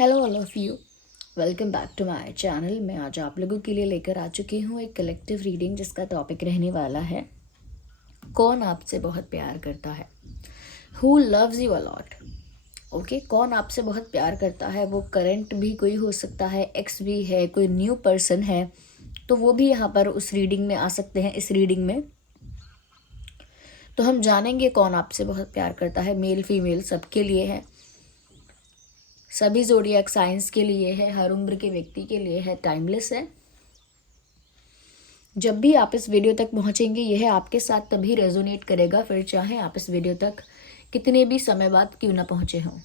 Hello all of you, welcome back to my channel. मैं आज आप लोगों के लिए लेकर आ चुकी हूँ एक कलेक्टिव रीडिंग जिसका टॉपिक रहने वाला है कौन आपसे बहुत प्यार करता है। Who loves you allot. Okay, कौन आपसे बहुत प्यार करता है। वो करंट भी कोई हो सकता है, एक्स भी है, कोई न्यू पर्सन है, तो वो भी यहाँ पर उस रीडिंग में आ सकते हैं। इस रीडिंग में तो हम जानेंगे कौन आपसे बहुत प्यार करता है। मेल फीमेल सबके लिए है, सभी ज़ोडिएक साइंस के लिए है, हर उम्र के व्यक्ति के लिए है, टाइमलेस है। जब भी आप इस वीडियो तक पहुंचेंगे यह आपके साथ तभी रेजोनेट करेगा, फिर चाहे आप इस वीडियो तक कितने भी समय बाद क्यों ना पहुंचे हों।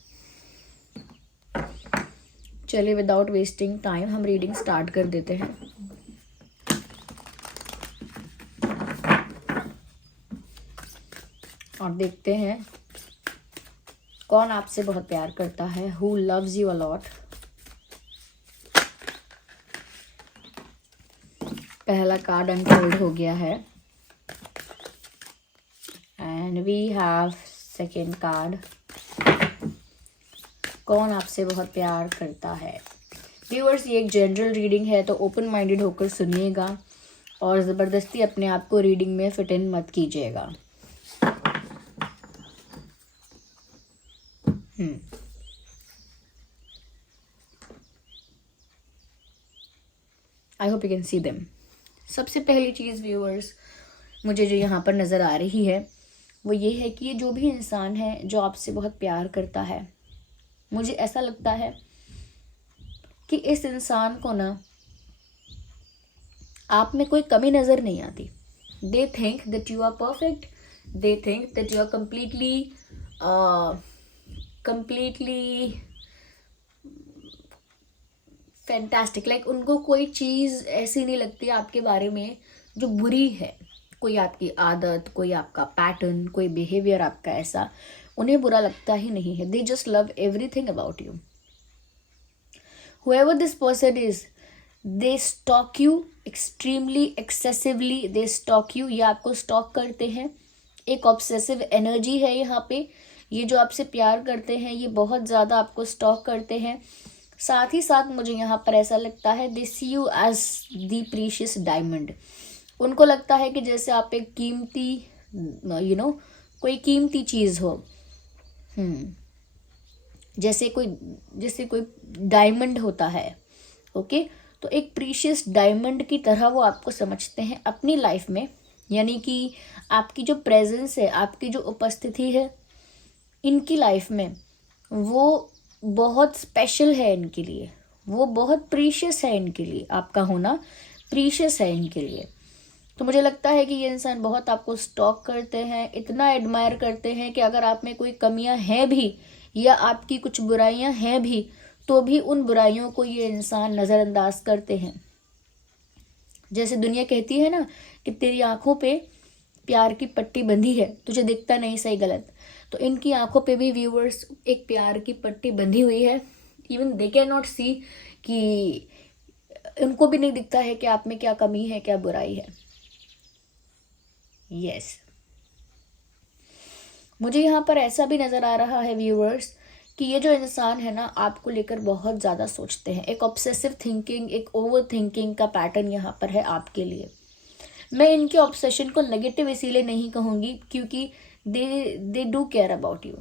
चलिए विदाउट वेस्टिंग टाइम हम रीडिंग स्टार्ट कर देते हैं। और देखते हैं कौन आपसे बहुत प्यार करता है। Who loves you a lot. पहला कार्ड अनफोल्ड हो गया है and we have second card. कौन आपसे बहुत प्यार करता है। व्यूअर्स, ये एक जनरल रीडिंग है तो ओपन माइंडेड होकर सुनिएगा और ज़बरदस्ती अपने आप को रीडिंग में फिट इन मत कीजिएगा। I hope you can see them. सबसे पहली चीज़ व्यूअर्स मुझे जो यहाँ पर नज़र आ रही है वो ये है कि ये जो भी इंसान है जो आपसे बहुत प्यार करता है, मुझे ऐसा लगता है कि इस इंसान को ना आप में कोई कमी नज़र नहीं आती। They think that you are perfect, they think that you are completely fantastic. Like उनको कोई चीज़ ऐसी नहीं लगती आपके बारे में जो बुरी है। कोई आपकी आदत, कोई आपका पैटर्न, कोई बिहेवियर आपका ऐसा उन्हें बुरा लगता ही नहीं है। They just love everything about you. whoever this person is, they stalk you extremely excessively, they stalk you। ये आपको स्टॉक करते हैं। एक ऑब्सेसिव एनर्जी है यहाँ पे। ये जो आपसे प्यार करते हैं ये बहुत ज़्यादा आपको स्टॉक करते हैं। साथ ही साथ मुझे यहाँ पर ऐसा लगता है they see you as the precious diamond. उनको लगता है कि जैसे आप एक कीमती कोई कीमती चीज़ हो। जैसे कोई डायमंड होता है। ओके, तो एक प्रीशियस डायमंड की तरह वो आपको समझते हैं अपनी लाइफ में। यानी कि आपकी जो प्रेजेंस है, आपकी जो उपस्थिति है इनकी लाइफ में, वो बहुत स्पेशल है इनके लिए, वो बहुत प्रीशियस है इनके लिए। आपका होना प्रीशियस है इनके लिए। तो मुझे लगता है कि ये इंसान बहुत आपको स्टॉक करते हैं, इतना एडमायर करते हैं कि अगर आप में कोई कमियां हैं भी या आपकी कुछ बुराइयां हैं भी तो भी उन बुराइयों को ये इंसान नज़रअंदाज करते हैं। जैसे दुनिया कहती है ना कि तेरी आंखों पे प्यार की पट्टी बंधी है, तुझे दिखता नहीं सही गलत। तो इनकी आंखों पे भी व्यूअर्स एक प्यार की पट्टी बंधी हुई है। इवन दे कैन नॉट सी कि उनको भी नहीं दिखता है कि आप में क्या कमी है, क्या बुराई है। यस, मुझे यहाँ पर ऐसा भी नज़र आ रहा है व्यूअर्स कि ये जो इंसान है ना आपको लेकर बहुत ज़्यादा सोचते हैं। एक ऑब्सेसिव थिंकिंग, एक ओवर थिंकिंग का पैटर्न यहाँ पर है आपके लिए। मैं इनके ऑब्सेशन को नेगेटिव इसीलिए नहीं कहूँगी क्योंकि दे डू केयर अबाउट यू।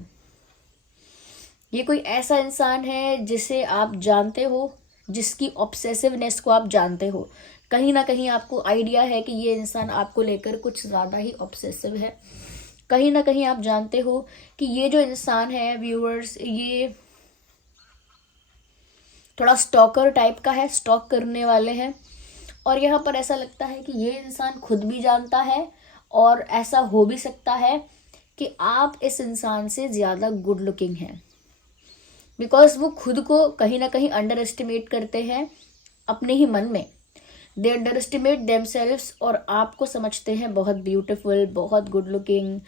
ये कोई ऐसा इंसान है जिसे आप जानते हो, जिसकी ऑब्सेसिवनेस को आप जानते हो। कहीं ना कहीं आपको आइडिया है कि ये इंसान आपको लेकर कुछ ज़्यादा ही ऑब्सेसिव है। कहीं ना कहीं आप जानते हो कि ये जो इंसान है व्यूअर्स, ये थोड़ा स्टॉकर टाइप का है, स्टॉक करने वाले हैं। और यहाँ पर ऐसा लगता है कि ये इंसान खुद भी जानता है और ऐसा हो भी सकता है कि आप इस इंसान से ज़्यादा गुड लुकिंग हैं, बिकॉज वो खुद को कहीं ना कहीं अंडर एस्टिमेट करते हैं अपने ही मन में। दे अंडर एस्टिमेट देमसेल्व्स और आपको समझते हैं बहुत ब्यूटिफुल, बहुत गुड लुकिंग,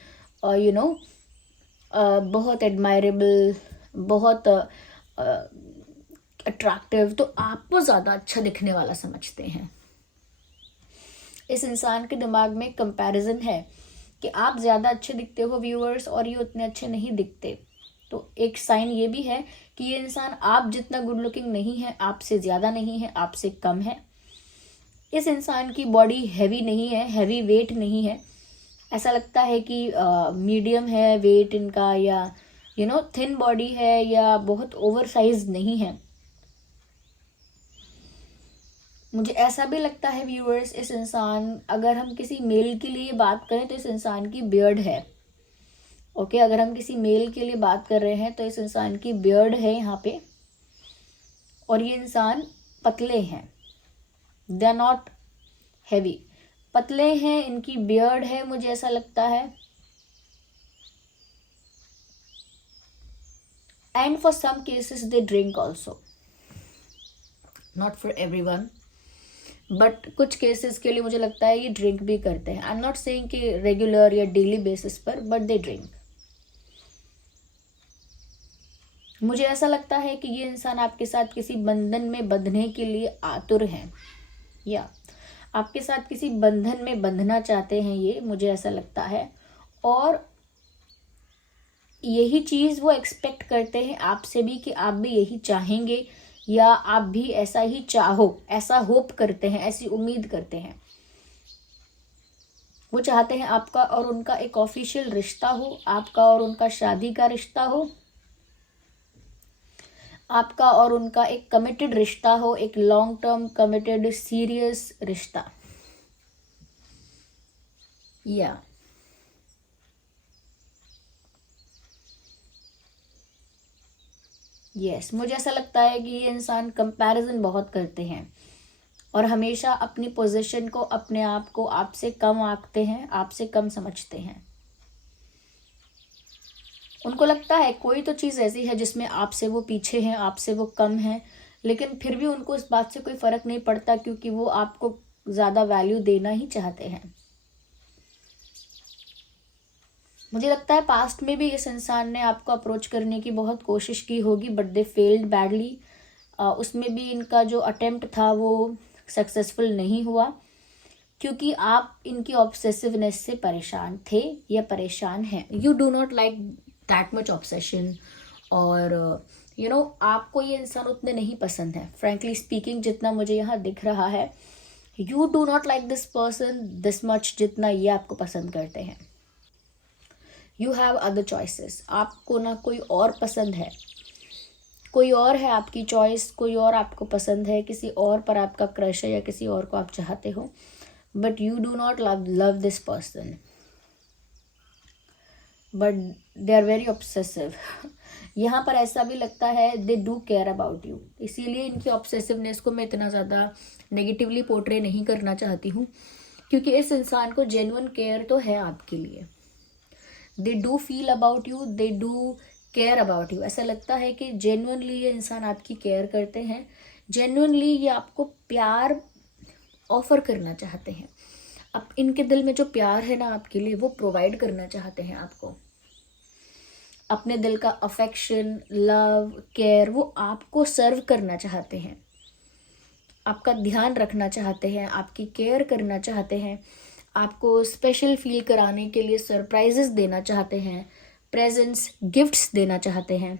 बहुत एडमायरेबल, बहुत अट्रैक्टिव। तो आपको ज़्यादा अच्छा दिखने वाला समझते हैं। इस इंसान के दिमाग में कंपैरिजन है कि आप ज़्यादा अच्छे दिखते हो व्यूअर्स और ये उतने अच्छे नहीं दिखते। तो एक साइन ये भी है कि ये इंसान आप जितना गुड लुकिंग नहीं है, आपसे ज़्यादा नहीं है, आपसे कम है। इस इंसान की बॉडी हैवी नहीं है, हैवी वेट नहीं है, ऐसा लगता है कि मीडियम है वेट इनका, या थिन बॉडी है, या बहुत ओवर साइज नहीं है। मुझे ऐसा भी लगता है व्यूअर्स, इस इंसान, अगर हम किसी मेल के लिए बात करें तो इस इंसान की बियर्ड है। ओके, अगर हम किसी मेल के लिए बात कर रहे हैं तो इस इंसान की बियर्ड है यहाँ पे, और ये इंसान पतले हैं, दे आर नॉट हैवी, पतले हैं, इनकी बियर्ड है, मुझे ऐसा लगता है। And for some cases they drink also, not for everyone, but कुछ केसेस के लिए मुझे लगता है ये ड्रिंक भी करते हैं। आई एम नॉट सेइंग कि रेगुलर या डेली बेसिस पर, बट दे ड्रिंक। मुझे ऐसा लगता है कि ये इंसान आपके साथ किसी बंधन में बंधने के लिए आतुर हैं, या आपके साथ किसी बंधन में बंधना चाहते हैं, ये मुझे ऐसा लगता है। और यही चीज़ वो एक्सपेक्ट करते हैं आपसे भी, कि आप भी यही चाहेंगे, या आप भी ऐसा ही चाहो, ऐसा होप करते हैं, ऐसी उम्मीद करते हैं। वो चाहते हैं आपका और उनका एक ऑफिशियल रिश्ता हो, आपका और उनका शादी का रिश्ता हो, आपका और उनका एक कमिटेड रिश्ता हो, एक लॉन्ग टर्म कमिटेड सीरियस रिश्ता। या यस, मुझे ऐसा लगता है कि ये इंसान कंपैरिजन बहुत करते हैं और हमेशा अपनी पोजीशन को, अपने आप को आपसे कम आंकते हैं, आपसे कम समझते हैं। उनको लगता है कोई तो चीज़ ऐसी है जिसमें आपसे वो पीछे हैं, आपसे वो कम हैं, लेकिन फिर भी उनको इस बात से कोई फ़र्क नहीं पड़ता, क्योंकि वो आपको ज़्यादा वैल्यू देना ही चाहते हैं। मुझे लगता है पास्ट में भी इस इंसान ने आपको अप्रोच करने की बहुत कोशिश की होगी, बट दे फेल्ड बैडली। उसमें भी इनका जो अटेम्प्ट था वो सक्सेसफुल नहीं हुआ, क्योंकि आप इनकी ऑब्सेसिवनेस से परेशान थे या परेशान हैं। You do not like that much obsession, और आपको ये इंसान उतने नहीं पसंद है, फ्रैंकली स्पीकिंग, जितना मुझे यहाँ दिख रहा है। You do not like this person this much जितना ये आपको पसंद करते हैं। यू हैव अदर चॉइसेस, आपको ना कोई और पसंद है, कोई और है आपकी चॉइस, कोई और आपको पसंद है, किसी और पर आपका क्रश है, या किसी और को आप चाहते हो, but you do not love this person, but they are very obsessive. यहाँ पर ऐसा भी लगता है they do care about you, इसीलिए इनकी ऑब्सेसिवनेस को मैं इतना ज़्यादा नेगेटिवली पोर्ट्रे नहीं करना चाहती हूँ, क्योंकि इस इंसान को जेन्युइन केयर तो है आपके लिए। They do feel about you, they do care about you. ऐसा लगता है कि जेन्युइनली ये इंसान आपकी केयर करते हैं, जेन्युइनली ये आपको प्यार ऑफर करना चाहते हैं। अब इनके दिल में जो प्यार है ना आपके लिए, वो प्रोवाइड करना चाहते हैं आपको, अपने दिल का अफेक्शन, लव, केयर, वो आपको सर्व करना चाहते हैं, आपका ध्यान रखना चाहते हैं, आपकी केयर करना चाहते हैं, आपको स्पेशल फील कराने के लिए सरप्राइजेस देना चाहते हैं, प्रेजेंट्स, गिफ्ट्स देना चाहते हैं।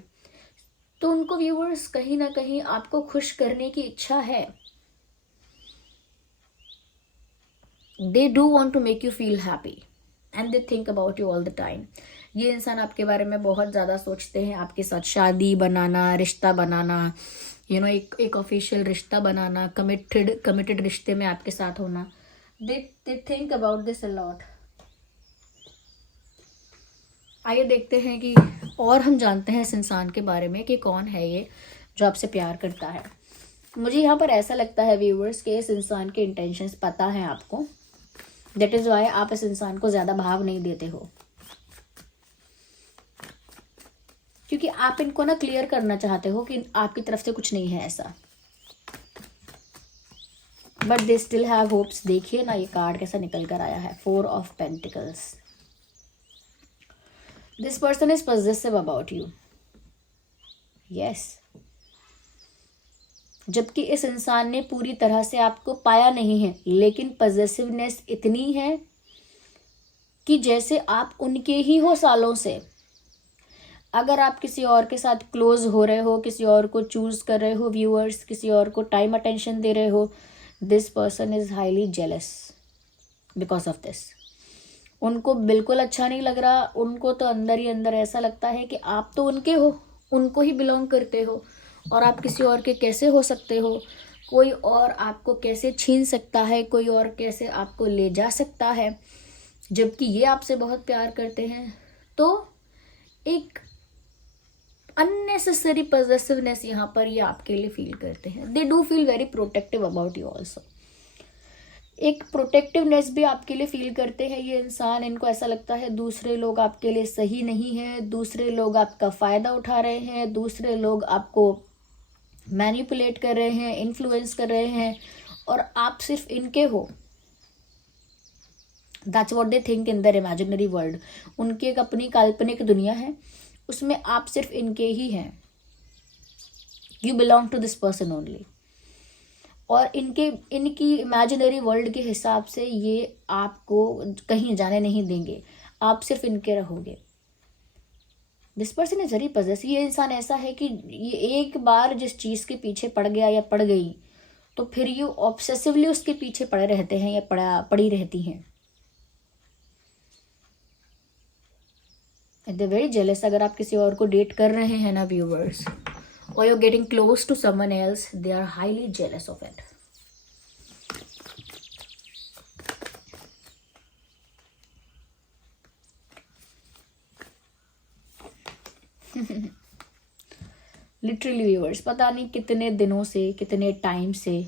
तो उनको व्यूअर्स कहीं ना कहीं आपको खुश करने की इच्छा है। They do want to make you feel happy and they think about you all the time. ये इंसान आपके बारे में बहुत ज़्यादा सोचते हैं, आपके साथ शादी बनाना, रिश्ता बनाना, एक ऑफिशियल रिश्ता बनाना, कमिटेड रिश्ते में आपके साथ होना। दे think about this a lot. आइए देखते हैं कि और हम जानते हैं इस इंसान के बारे में कि कौन है ये जो आपसे प्यार करता है। मुझे यहाँ पर ऐसा लगता है व्यूअर्स कि इस इंसान के इंटेंशंस पता है आपको, दैट इज़ वाई आप इस इंसान को ज़्यादा भाव नहीं देते हो, क्योंकि आप इनको ना क्लियर करना चाहते हो कि आपकी तरफ से कुछ नहीं है ऐसा, but they still have hopes. देखिए ना ये कार्ड कैसा निकल कर आया है, 4 of pentacles. This person is possessive about you, yes, जबकि इस इंसान ने पूरी तरह से आपको पाया नहीं है, लेकिन पॉजेसिवनेस इतनी है कि जैसे आप उनके ही हो सालों से। अगर आप किसी और के साथ क्लोज हो रहे हो, किसी और को चूज कर रहे हो व्यूअर्स, किसी और को टाइम अटेंशन दे रहे हो, this person is highly jealous because of this. उनको बिल्कुल अच्छा नहीं लग रहा, उनको तो अंदर ही अंदर ऐसा लगता है कि आप तो उनके हो, उनको ही बिलोंग करते हो, और आप किसी और के कैसे हो सकते हो, कोई और आपको कैसे छीन सकता है, कोई और कैसे आपको ले जा सकता है, जबकि ये आपसे बहुत प्यार करते हैं। तो एक अननेसेसरी पॉजेसिवनेस यहाँ पर ये आपके लिए फील करते हैं। They do feel very protective about you also. एक प्रोटेक्टिवनेस भी आपके लिए फील करते हैं ये इंसान। इनको ऐसा लगता है दूसरे लोग आपके लिए सही नहीं है, दूसरे लोग आपका फ़ायदा उठा रहे हैं, दूसरे लोग आपको मैनिपुलेट कर रहे हैं, इन्फ्लुएंस कर रहे हैं, और आप सिर्फ इनके हो। That's what they think in their imaginary world. उनकी एक अपनी काल्पनिक दुनिया है, उसमें आप सिर्फ इनके ही हैं। You belong to this person only. और इनकी इमेजिनरी वर्ल्ड के हिसाब से ये आपको कहीं जाने नहीं देंगे, आप सिर्फ इनके रहोगे। This person is very possessive. ये इंसान ऐसा है कि ये एक बार जिस चीज़ के पीछे पड़ गया या पड़ गई, तो फिर ये ऑब्सेसिवली उसके पीछे पड़े रहते हैं या पड़ी रहती हैं। They very jealous. अगर आप किसी और को डेट कर रहे हैं ना व्यूवर्स, और you getting close to someone else, they are highly jealous of it. Literally viewers, पता नहीं कितने दिनों से, कितने टाइम से,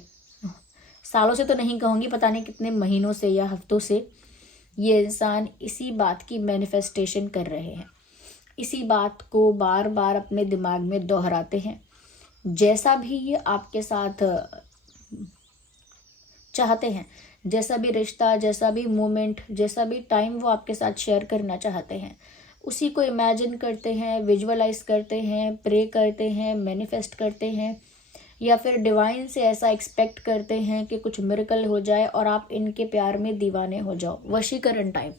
सालों से तो नहीं कहूँगी, पता नहीं कितने महीनों से या हफ्तों से ये इंसान इसी बात की मैनिफेस्टेशन कर रहे हैं, इसी बात को बार बार अपने दिमाग में दोहराते हैं। जैसा भी ये आपके साथ चाहते हैं, जैसा भी रिश्ता, जैसा भी मोमेंट, जैसा भी टाइम वो आपके साथ शेयर करना चाहते हैं, उसी को इमेजिन करते हैं, विजुअलाइज करते हैं, प्रे करते हैं, मैनिफेस्ट करते हैं, या फिर डिवाइन से ऐसा एक्सपेक्ट करते हैं कि कुछ मिरेकल हो जाए और आप इनके प्यार में दीवाने हो जाओ। वशीकरण टाइप,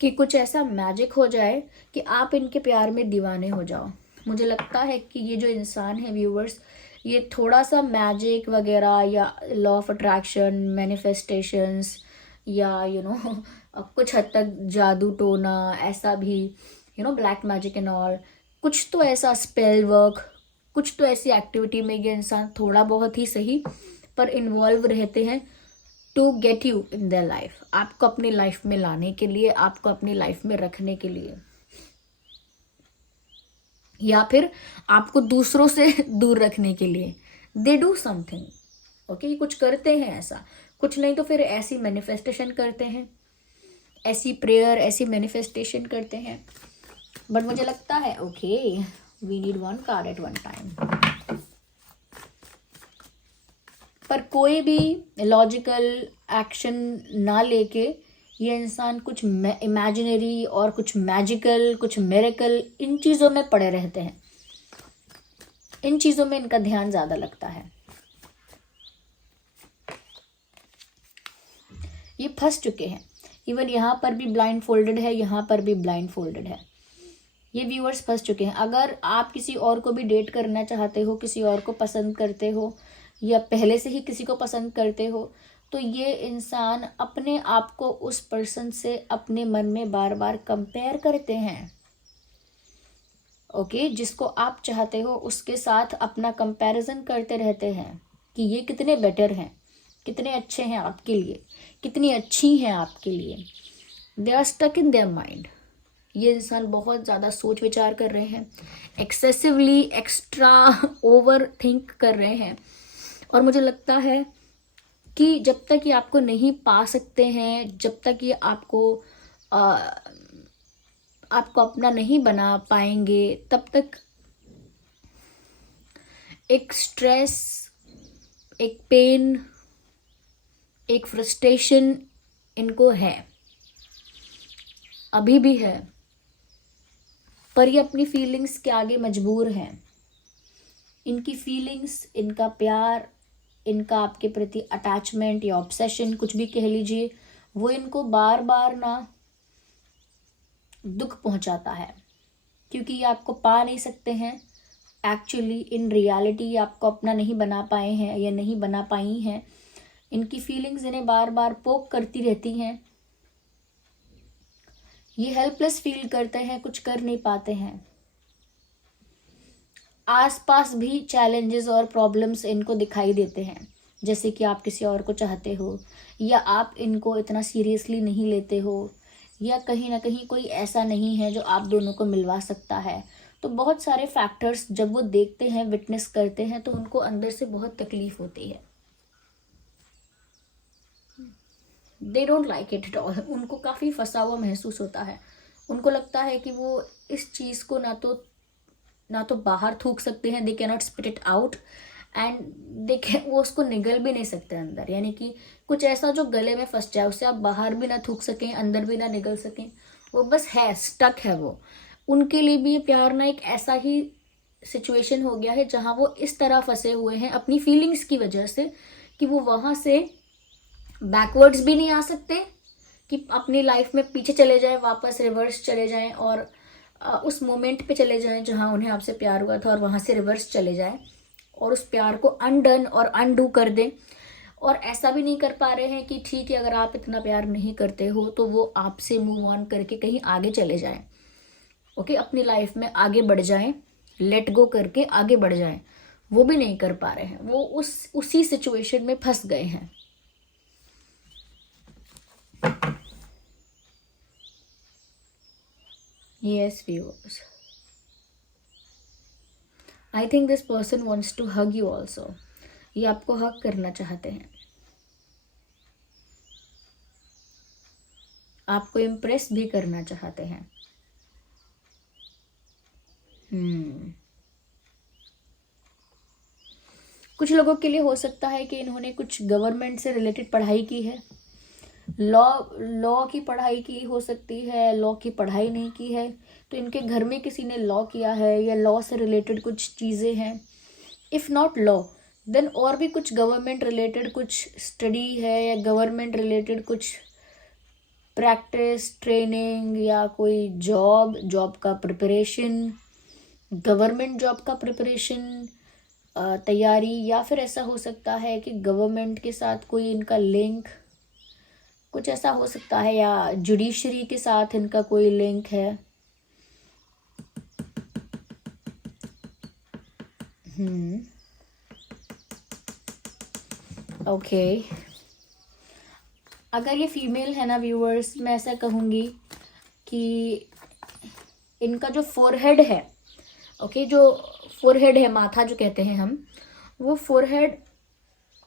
कि कुछ ऐसा मैजिक हो जाए कि आप इनके प्यार में दीवाने हो जाओ। मुझे लगता है कि ये जो इंसान है व्यूवर्स, ये थोड़ा सा मैजिक वगैरह या लॉ ऑफ अट्रैक्शन, मैनिफेस्टेशंस, या कुछ हद तक जादू टोना, ऐसा भी ब्लैक मैजिक एंड ऑल, कुछ तो ऐसा स्पेल वर्क, कुछ तो ऐसी एक्टिविटी में ये इंसान थोड़ा बहुत ही सही पर इन्वॉल्व रहते हैं to get you in their life. आपको अपनी लाइफ में लाने के लिए, आपको अपनी लाइफ में रखने के लिए, या फिर आपको दूसरों से दूर रखने के लिए। दे डू समथिंग, ओके, कुछ करते हैं ऐसा, कुछ नहीं तो फिर ऐसी मैनिफेस्टेशन करते हैं, ऐसी प्रेयर, ऐसी मैनिफेस्टेशन करते हैं। बट मुझे लगता है okay, we need one card at one time. पर कोई भी लॉजिकल एक्शन ना लेके ये इंसान कुछ इमेजिनरी और कुछ मैजिकल, कुछ मिरेकल, इन चीज़ों में पड़े रहते हैं। इन चीज़ों में इनका ध्यान ज़्यादा लगता है। ये फंस चुके हैं। इवन यहाँ पर भी ब्लाइंड फोल्डेड है, यहाँ पर भी ब्लाइंड फोल्डेड है। ये व्यूअर्स फंस चुके हैं। अगर आप किसी और को भी डेट करना चाहते हो, किसी और को पसंद करते हो, या पहले से ही किसी को पसंद करते हो, तो ये इंसान अपने आप को उस पर्सन से अपने मन में बार बार कंपेयर करते हैं। ओके, जिसको आप चाहते हो उसके साथ अपना कंपैरिजन करते रहते हैं कि ये कितने बेटर हैं, कितने अच्छे हैं आपके लिए, कितनी अच्छी हैं आपके लिए। They are stuck in their mind. ये इंसान बहुत ज़्यादा सोच विचार कर रहे हैं, एक्सेसिवली एक्स्ट्रा ओवर थिंक कर रहे हैं। और मुझे लगता है कि जब तक ये आपको नहीं पा सकते हैं, जब तक ये आपको अपना नहीं बना पाएंगे, तब तक एक स्ट्रेस, एक पेन, एक फ्रस्ट्रेशन इनको है, अभी भी है। पर ये अपनी फीलिंग्स के आगे मजबूर हैं। इनकी फीलिंग्स, इनका प्यार, इनका आपके प्रति अटैचमेंट या ऑब्सेशन, कुछ भी कह लीजिए, वो इनको बार बार ना दुख पहुंचाता है। क्योंकि ये आपको पा नहीं सकते हैं। एक्चुअली इन रियलिटी आपको अपना नहीं बना पाए हैं या नहीं बना पाई हैं। इनकी फीलिंग्स इन्हें बार बार पोक करती रहती हैं। ये हेल्पलेस फील करते हैं, कुछ कर नहीं पाते हैं। आसपास भी चैलेंजेस और प्रॉब्लम्स इनको दिखाई देते हैं, जैसे कि आप किसी और को चाहते हो, या आप इनको इतना सीरियसली नहीं लेते हो, या कहीं ना कहीं कोई ऐसा नहीं है जो आप दोनों को मिलवा सकता है। तो बहुत सारे फैक्टर्स जब वो देखते हैं, विटनेस करते हैं, तो उनको अंदर से बहुत तकलीफ होती है। They don't like it at all. उनको काफ़ी फंसा हुआ महसूस होता है। उनको लगता है कि वो इस चीज़ को ना तो बाहर थूक सकते हैं, they can not spit it out, and वो उसको निगल भी नहीं सकते अंदर। यानी कि कुछ ऐसा जो गले में फंस जाए, उसे आप बाहर भी ना थूक सकें, अंदर भी ना निगल सकें, वो बस है, स्टक है वो। उनके लिए भी ये प्यार ना एक ऐसा ही सिचुएशन हो गया है जहाँ वो इस तरह फंसे हुए हैं अपनी फीलिंग्स की वजह से, कि वो वहाँ से बैकवर्ड्स भी नहीं आ सकते, कि अपनी लाइफ में पीछे चले जाएं, वापस रिवर्स चले जाएं और उस मोमेंट पे चले जाएं जहां उन्हें आपसे प्यार हुआ था, और वहां से रिवर्स चले जाएं और उस प्यार को अनडन और अनडू कर दें। और ऐसा भी नहीं कर पा रहे हैं कि ठीक है, अगर आप इतना प्यार नहीं करते हो तो वो आपसे मूव ऑन करके कहीं आगे चले जाएं, ओके, अपनी लाइफ में आगे बढ़ जाएं, लेट गो करके आगे बढ़ जाएं। वो भी नहीं कर पा रहे हैं, वो उसी सिचुएशन में फंस गए हैं। Yes, viewers. I think this person wants to hug you also. ये आपको हग करना चाहते हैं, आपको इम्प्रेस भी करना चाहते हैं। कुछ लोगों के लिए हो सकता है कि इन्होंने कुछ गवर्नमेंट से रिलेटेड पढ़ाई की है, लॉ की पढ़ाई की हो सकती है, लॉ की पढ़ाई नहीं की है तो इनके घर में किसी ने लॉ किया है, या लॉ से रिलेटेड कुछ चीज़ें हैं। इफ़ नॉट लॉ, देन और भी कुछ गवर्नमेंट रिलेटेड कुछ स्टडी है, या गवर्नमेंट रिलेटेड कुछ प्रैक्टिस, ट्रेनिंग, या कोई जॉब का प्रिपरेशन, गवर्नमेंट जॉब का प्रिपरेशन, तैयारी, या फिर ऐसा हो सकता है कि गवर्नमेंट के साथ कोई इनका लिंक, कुछ ऐसा हो सकता है, या जुडिशरी के साथ इनका कोई लिंक है। ओके, अगर ये फीमेल है ना व्यूअर्स, मैं ऐसा कहूँगी कि इनका जो फोरहेड है, ओके, जो फोरहेड है, माथा जो कहते हैं हम, वो फोरहेड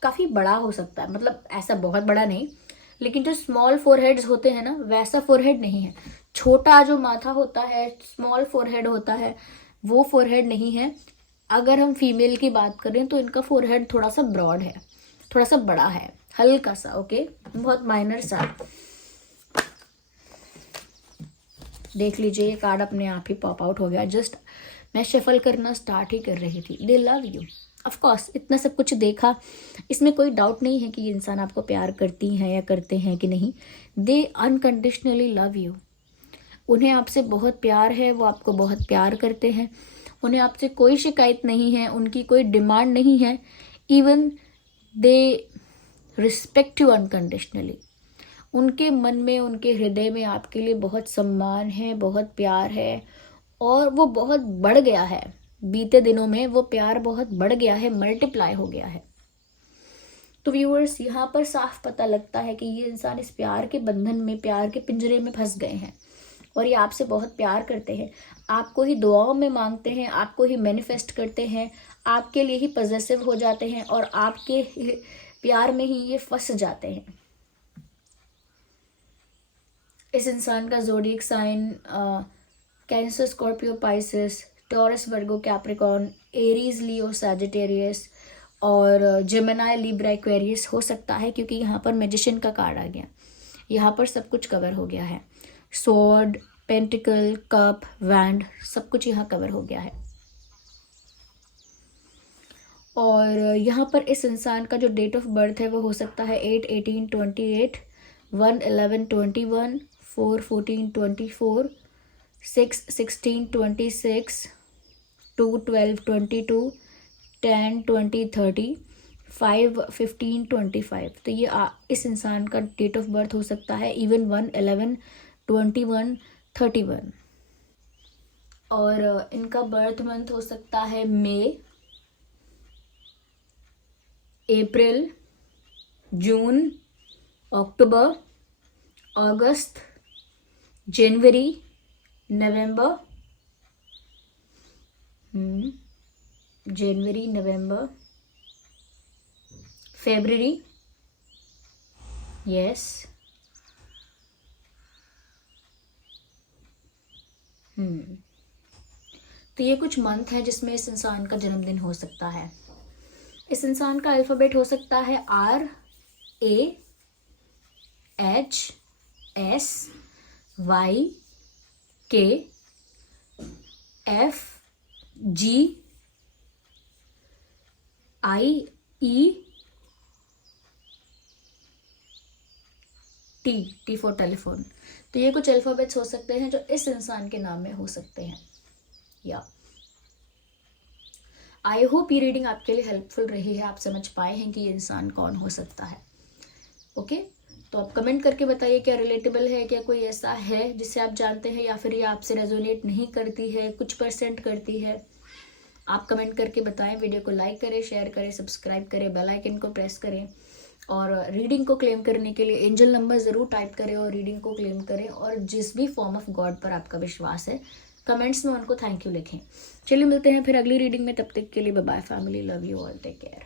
काफ़ी बड़ा हो सकता है। मतलब ऐसा बहुत बड़ा नहीं, लेकिन जो स्मॉल फोरहेड्स होते हैं ना, वैसा फोरहेड नहीं है। छोटा जो माथा होता है, स्मॉल फोरहेड होता है, वो फोरहेड नहीं है। अगर हम फीमेल की बात करें तो इनका फोरहेड थोड़ा सा ब्रॉड है, थोड़ा सा बड़ा है, हल्का सा, ओके, बहुत माइनर सा। देख लीजिए, ये कार्ड अपने आप ही पॉप आउट हो गया, जस्ट मैं शफल करना स्टार्ट ही कर रही थी। दे लव यू, ऑफ कोर्स। इतना सब कुछ देखा, इसमें कोई डाउट नहीं है कि ये इंसान आपको प्यार करती हैं या करते हैं कि नहीं। दे अनकंडीशनली लव यू। उन्हें आपसे बहुत प्यार है, वो आपको बहुत प्यार करते हैं। उन्हें आपसे कोई शिकायत नहीं है, उनकी कोई डिमांड नहीं है। Even they respect you unconditionally. उनके मन में, उनके हृदय में आपके लिए बहुत सम्मान है, बहुत प्यार है, और वो बहुत बढ़ गया है। बीते दिनों में वो प्यार बहुत बढ़ गया है, मल्टीप्लाई हो गया है। तो व्यूअर्स, यहाँ पर साफ पता लगता है कि ये इंसान इस प्यार के बंधन में, प्यार के पिंजरे में फंस गए हैं, और ये आपसे बहुत प्यार करते हैं। आपको ही दुआओं में मांगते हैं, आपको ही मैनिफेस्ट करते हैं, आपके लिए ही पॉजेसिव हो जाते हैं, और आपके प्यार में ही ये फंस जाते हैं। इस इंसान का zodiac sign Cancer, Scorpio, Pisces, Taurus, Virgo, Capricorn, Aries, Leo, Sagittarius और जेमिनी, लिब्रा, एक्वेरियस हो सकता है, क्योंकि यहाँ पर मैजिशियन का कार्ड आ गया। यहाँ पर सब कुछ कवर हो गया है। स्वॉर्ड, पेंटिकल, कप, वैंड, सब कुछ यहाँ कवर हो गया है। और यहाँ पर इस इंसान का जो डेट ऑफ बर्थ है वो हो सकता है 8/18/28, 1/11/21, 4/14/24, 6, 16, 26, 2, 12, 22, 10, 20, 30, 5, 15, 25। तो ये इस इंसान का डेट ऑफ बर्थ हो सकता है इवन 1, 11, 21, 31। और इनका बर्थ मंथ हो सकता है मई, अप्रैल, जून, अक्टूबर, अगस्त, जनवरी, नवंबर, जनवरी, नवंबर, फरवरी, यस, तो ये कुछ मंथ है जिसमें इस इंसान का जन्मदिन हो सकता है। इस इंसान का अल्फ़ाबेट हो सकता है R, A, H, S, Y, K, F, G, I, E, T for telephone. तो ये कुछ अल्फ़ाबेट्स हो सकते हैं जो इस इंसान के नाम में हो सकते हैं। या आई होप ये रीडिंग आपके लिए हेल्पफुल रही है, आप समझ पाए हैं कि ये इंसान कौन हो सकता है। ओके, तो आप कमेंट करके बताइए क्या रिलेटेबल है, क्या कोई ऐसा है जिसे आप जानते हैं, या फिर ये आपसे रेजोनेट नहीं करती है, कुछ परसेंट करती है। आप कमेंट करके बताएं। वीडियो को लाइक करें, शेयर करें, सब्सक्राइब करें, बेल आइकन को प्रेस करें, और रीडिंग को क्लेम करने के लिए एंजल नंबर ज़रूर टाइप करें और रीडिंग को क्लेम करें। और जिस भी फॉर्म ऑफ गॉड पर आपका विश्वास है, कमेंट्स में उनको थैंक यू लिखें। चलिए मिलते हैं फिर अगली रीडिंग में, तब तक के लिए bye bye family, love you all, take care.